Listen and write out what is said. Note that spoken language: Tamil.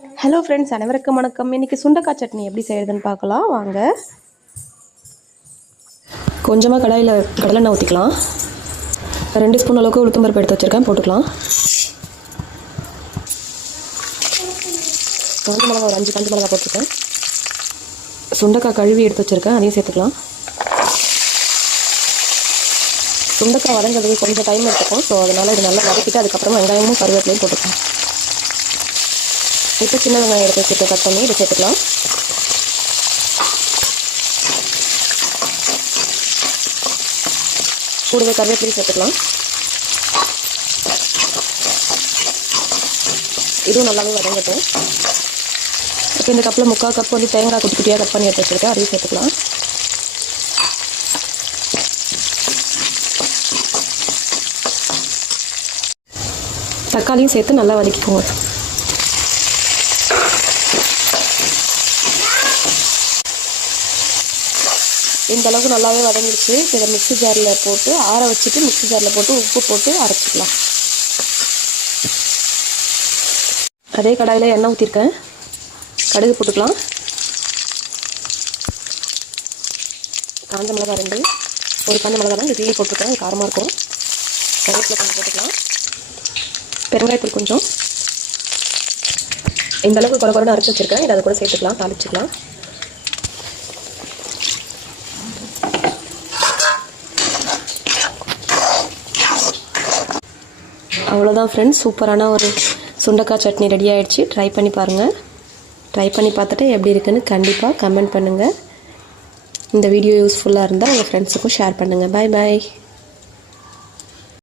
ஹலோ ஃப்ரெண்ட்ஸ் அனைவருக்கும் வணக்கம். இன்றைக்கி சுண்டக்காய் சட்னி எப்படி செய்கிறதுன்னு பார்க்கலாம். வாங்க. கொஞ்சமாக கடாயில் கடலெண்ணெய் ஊற்றிக்கலாம் ரெண்டு ஸ்பூன் அளவுக்கு உளுத்தம்பருப்பு எடுத்து வச்சுருக்கேன் போட்டுக்கலாம். காஞ்ச மிளகா ஒரு அஞ்சு காஞ்ச மிளகா போட்டிருக்கேன். சுண்டக்காய் கழுவி எடுத்து வச்சுருக்கேன் அதையும் சேர்த்துக்கலாம். சுண்டக்காய் வதங்கிறதுக்கு கொஞ்சம் டைம் எடுத்துக்கும். ஸோ அதனால் இது நல்லா வதக்கிட்டு அதுக்கப்புறமா வெங்காயமும் கருவேப்பிலையும் போட்டுக்கலாம். இப்போ சின்ன வெங்காயம் எடுத்து வச்சுட்டு கட் பண்ணி இதை சேர்த்துக்கலாம். கூடவே கருவேப்பிலையும் சேர்த்துக்கலாம். இதுவும் நல்லாவே வதங்கட்டும். இப்போ இந்த கப்பில் முக்கால் கப் வந்து தேங்காய் குட்டி குட்டியாக கட் பண்ணி எடுத்து வச்சுருக்கேன். அதையும் சேர்த்துக்கலாம். தக்காளியும் சேர்த்து நல்லா வதக்கிக்கோங்க. இந்த அளவுக்கு நல்லாவே வதங்கிடுச்சு. இப்போ இதை மிக்ஸி ஜாரில் போட்டு ஆற வச்சுட்டு மிக்ஸி ஜாரில் போட்டு உப்பு போட்டு அரைச்சிக்கலாம். அதே கடாயில் எண்ணெய் ஊற்றிருக்கேன் கடுகு போட்டுக்கலாம். காஞ்ச மிளகா ரெண்டு ஒரு காஞ்ச மிளகா தான். கிள்ளி போட்டுருக்கேன். காரமாக இருக்கும். கருவேப்பிலை கொஞ்சம் போட்டுக்கலாம். பெருங்காயத்தூள் கொஞ்சம். இந்த அளவுக்கு குறை குறைன்னு அரைச்சி வச்சுருக்கேன். இதை அதை கூட சேர்த்துக்கலாம். தாளிச்சிக்கலாம். அவ்வளோதான் ஃப்ரெண்ட்ஸ் சூப்பரான ஒரு சுண்டக்காய் சட்னி ரெடி ஆகிடுச்சு ட்ரை பண்ணி பாருங்கள் ட்ரை பண்ணி பார்த்துட்டு எப்படி இருக்குன்னு கண்டிப்பாக கமெண்ட் பண்ணுங்கள் இந்த வீடியோ யூஸ்ஃபுல்லாக இருந்தால் உங்கள் ஃப்ரெண்ட்ஸுக்கும் ஷேர் பண்ணுங்கள் பாய் பாய்